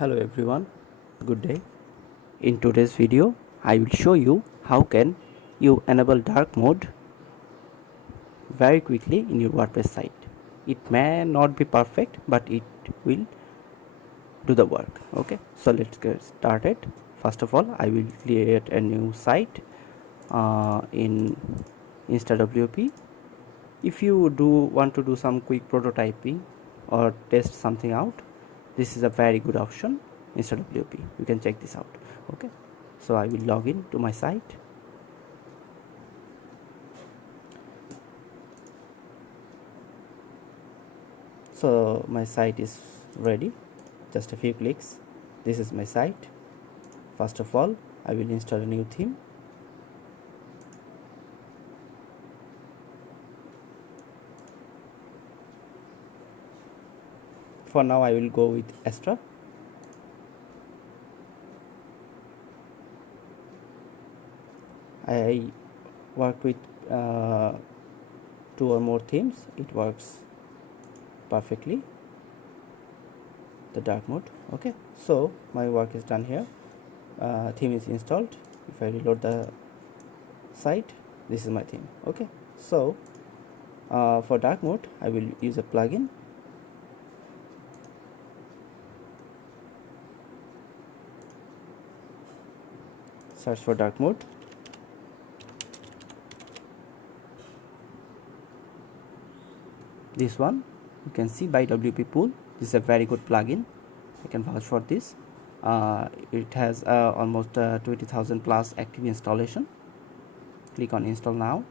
Hello everyone, good day. In today's video I will show you how can you enable dark mode very quickly in your WordPress site. It may not be perfect but it will do the work. Okay, so let's get started. First of all, I will create a new site in InstaWP. If you want to do some quick prototyping or test something out, this is a very good option. InstaWP, you can check this out. Okay, so I will log in to my site. So my site is ready, just a few clicks. This is my site. First of all, I will install a new theme. For now I will go with Astra. I work with 2 or more themes. It works perfectly, the dark mode. Okay, so my work is done here. Theme is installed. If I reload the site, this is my theme. Okay, so for dark mode I will use a plugin. Search for dark mode. This one you can see by WP Pool. This is a very good plugin. I can vouch for this. It has almost 20,000 plus active installation. Click on install now.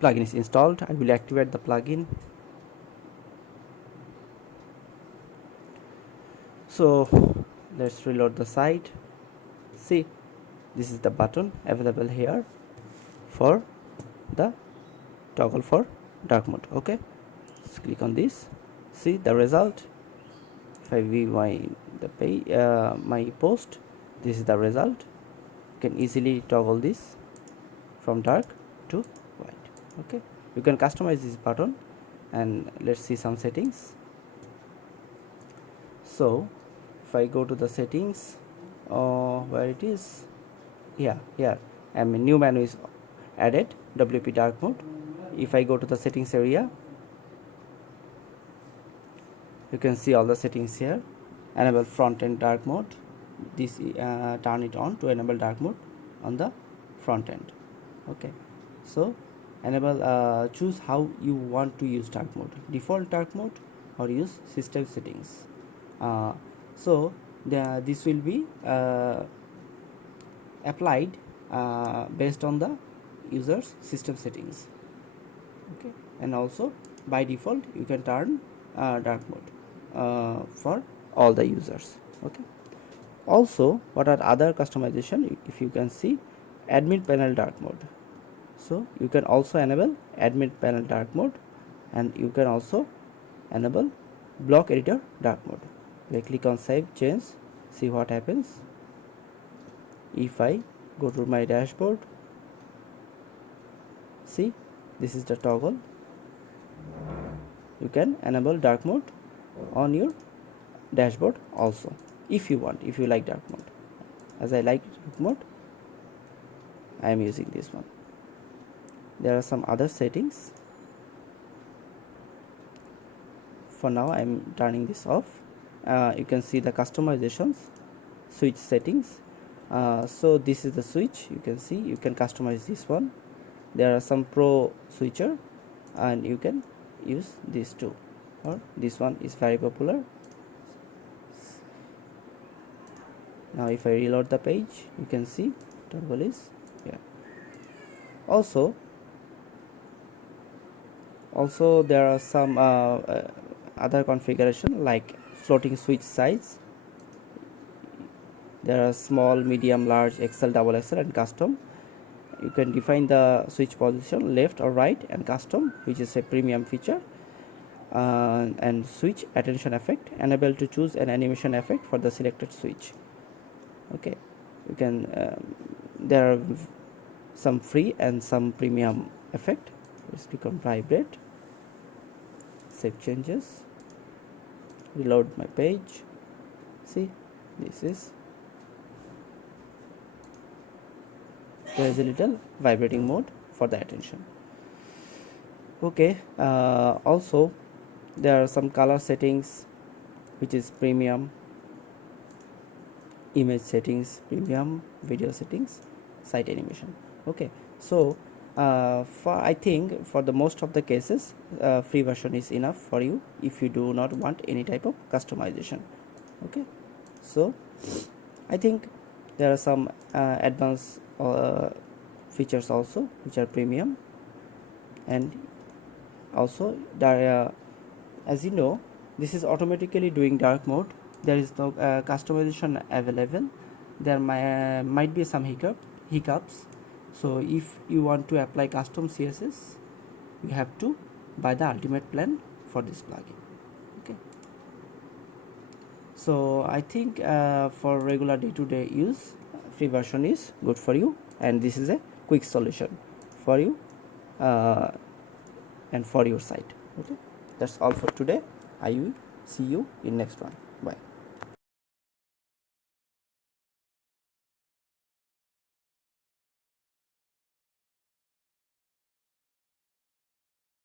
Plugin is installed. I will activate the plugin. So let's reload the site. See, this is the button available here for the toggle for dark mode. Okay, let's click on this. See the result. If I view the page, my post, this is the result. You can easily toggle this from dark to white. Okay, you can customize this button, and let's see some settings. So if I go to the settings, where it is, here a new menu is added, WP dark mode. If I go to the settings area, you can see all the settings here. Enable front end dark mode. This turn it on to enable dark mode on the front end. Okay, so enable, choose how you want to use dark mode, default dark mode or use system settings. So this will be applied based on the user's system settings. Okay, and also by default you can turn dark mode for all the users. Okay, also what are other customization? If you can see, admin panel dark mode, so you can also enable admin panel dark mode, and you can also enable block editor dark mode. I click on save change, see what happens. If I go to my dashboard, see, this is the toggle. You can enable dark mode on your dashboard also if you want, if you like dark mode. As I like dark mode, I am using this one. There are some other settings. For now I am turning this off. You can see the customizations, switch settings. So this is the switch. You can see, you can customize this one. There are some pro switcher, and you can use these two, or this one is very popular. Now if I reload the page, you can see toggle is here. Also there are some other configuration like floating switch size. There are small, medium, large, XL, double XL, and custom. You can define the switch position left or right, and custom, which is a premium feature, and switch attention effect, enable to choose an animation effect for the selected switch. Okay, you can there are some free and some premium effect. Let's click on vibrate, save changes. reload my page. See, this is, there is a little vibrating mode for the attention. Okay, also there are some color settings, which is premium, image settings premium, video settings, site animation. Okay, so I think for the most of the cases, free version is enough for you if you do not want any type of customization. Okay, so I think there are some advanced features also which are premium, and also as you know, this is automatically doing dark mode. There is no customization available. There might be some hiccups. So if you want to apply custom CSS, you have to buy the ultimate plan for this plugin. Okay, so I think for regular day-to-day use, free version is good for you, and this is a quick solution for you and for your site. Okay, that's all for today. I will see you in next one.